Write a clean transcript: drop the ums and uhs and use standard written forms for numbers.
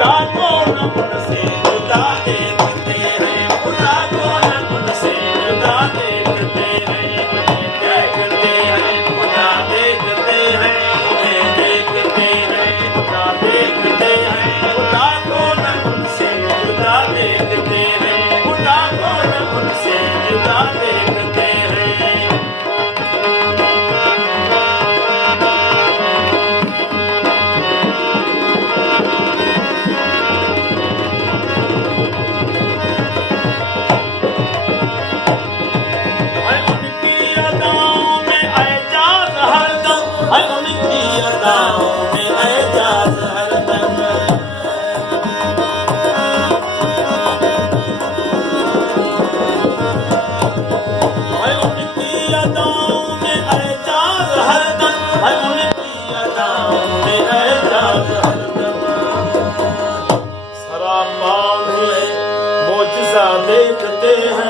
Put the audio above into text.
खुदा को न उनसे जुदा देखते हैं, खुदा को न उनसे जुदा देखते हैं, उन्हें देखते हैं, खुदा देखते हैं, उन्हें देखते हैं, खुदा देखते हैं, खुदा को न उनसे जुदा देखते हैं, खुदा को न उनसे जुदा देखते हैं। देखते हैं